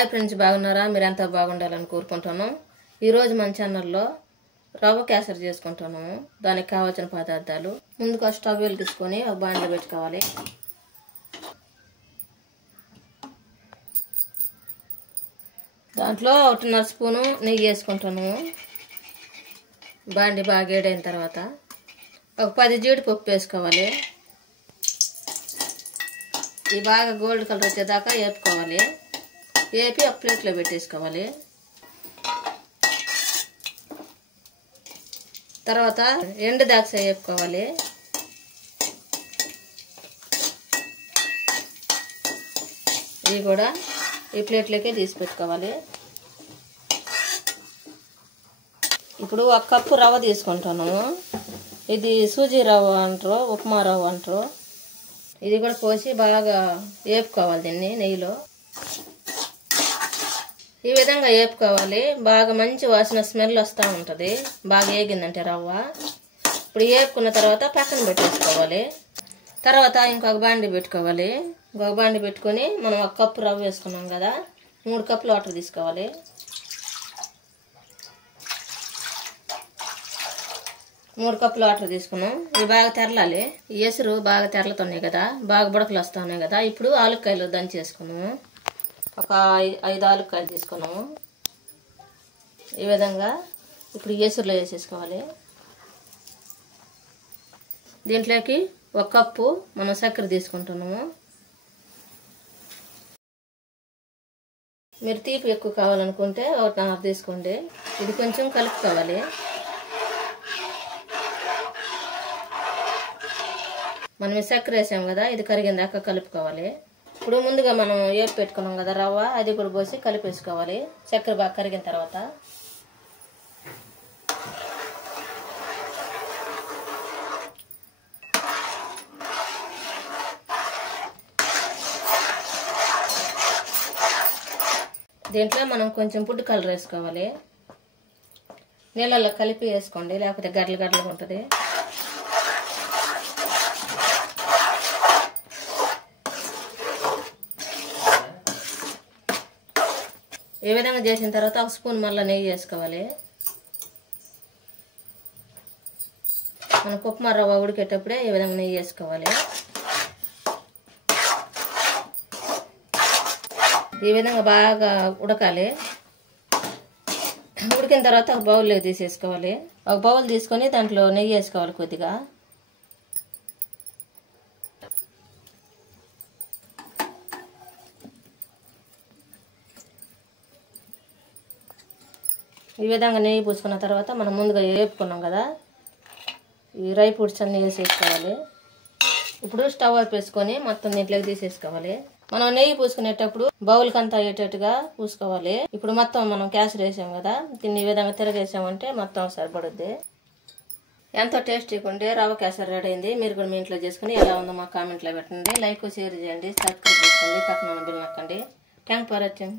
Hi friends, బాగున్నారా? మీరంతా బాగుండాలని కోరుకుంటున్నాను. ఈరోజు మన ఛానల్లో రవ్వ కేసరి చేసుకుంటున్నాము. దానికి కావాల్సిన పదార్థాలు ముందుగా స్టవ్ వెలిగించుకొని ఒక బాండ్లో పెట్టుకోవాలి. దాంట్లో 1.5 స్పూను నెయ్యి వేసుకుంటున్నాము. బాండి బాగా వేడైన తర్వాత ఒక 10 జీడిపప్పు వేసుకోవాలి. ఇవి బాగా గోల్డ్ కలర్ వచ్చేదాకా వేపుకోవాలి. వేపి ఒక ప్లేట్లో పెట్టేసుకోవాలి. తర్వాత ఎండు ద్రాక్ష వేపుకోవాలి. ఇవి కూడా ఈ ప్లేట్లోకి తీసి పెట్టుకోవాలి. ఇప్పుడు 1 కప్పు రవ్వ తీసుకుంటున్నాము. ఇది సూజీ రవ్వ అంటారు, ఉప్మా రవ్వ అంటారు. ఇది కూడా పోసి బాగా వేపుకోవాలి. దీన్ని నెయ్యిలో ఈ విధంగా వేపుకోవాలి. బాగా మంచి వాసన స్మెల్ వస్తూ ఉంటుంది బాగా వేగిందంటే రవ్వ. ఇప్పుడు వేపుకున్న తర్వాత పక్కన పెట్టేసుకోవాలి. తర్వాత ఇంకొక బాండి పెట్టుకోవాలి. ఇంకొక బాండి పెట్టుకొని మనం 1 కప్పు రవ్వ వేసుకున్నాం కదా, 3 కప్పులు వాటర్ తీసుకోవాలి. మూడు కప్పులు వాటర్ తీసుకున్నాం. ఇవి బాగా తెరలాలి. ఈ ఎసురు బాగా తెరలుతున్నాయి కదా, బాగా బుడకలు వస్తూ ఉన్నాయి కదా. ఇప్పుడు ఆలుకాయలు దంచేసుకున్నాము. ఒక 5 ఆలుకాయలు తీసుకున్నాము. ఈ విధంగా ఇప్పుడు ఎసురులో వేసేసుకోవాలి. దీంట్లోకి 1 కప్పు మనం చక్కెర తీసుకుంటున్నాము. మీరు తీపి ఎక్కువ కావాలనుకుంటే 1.5 తీసుకోండి. ఇది కొంచెం కలుపుకోవాలి. మనం చక్కెర వేసాం కదా, ఇది కరిగిందాక కలుపుకోవాలి. ఇప్పుడు ముందుగా మనం వేపు పెట్టుకున్నాం కదా రవ్వ, అది కూడా పోసి కలిపేసుకోవాలి. చక్కెర బాగా కరిగిన తర్వాత దీంట్లో మనం కొంచెం ఫుడ్ కలర్ వేసుకోవాలి. నీళ్ళల్లో కలిపి వేసుకోండి, లేకపోతే గడ్డలు గడ్డలుగా ఉంటుంది. ఈ విధంగా చేసిన తర్వాత 1 స్పూన్ మళ్ళీ నెయ్యి వేసుకోవాలి. మనం ఉప్మా రవ్వ ఉడికేటప్పుడే ఈ విధంగా నెయ్యి వేసుకోవాలి. ఈ విధంగా బాగా ఉడకాలి. ఉడికిన తర్వాత ఒక బౌల్లోకి తీసేసుకోవాలి. ఒక బౌల్ తీసుకొని దాంట్లో నెయ్యి వేసుకోవాలి కొద్దిగా. ఈ విధంగా నెయ్యి పూసుకున్న తర్వాత మనం ముందుగా వేపుకున్నాం కదా, ఈ డ్రై ఫ్రూట్స్ అన్నీ వేసేసుకోవాలి. ఇప్పుడు స్టవ్ ఆఫ్ వేసుకొని మొత్తం నీటిలోకి తీసేసుకోవాలి. మనం నెయ్యి పూసుకునేటప్పుడు బౌల్కి అంతా అయ్యేటట్టుగా పూసుకోవాలి. ఇప్పుడు మొత్తం మనం కేసరి వేసాం కదా, దీన్ని ఈ విధంగా తిరగేసామంటే మొత్తం సరిపడుద్ది. ఎంతో టేస్టీగా ఉండే రవ్వ కేసరి రెడీ అయింది. మీరు కూడా మీ ఇంట్లో చేసుకుని ఎలా ఉందో మా కామెంట్లో పెట్టండి. లైక్ షేర్ చేయండి, సబ్స్క్రైబ్ చేసుకోండి, పక్కన బిల్ నొక్కండి. Thank for watching.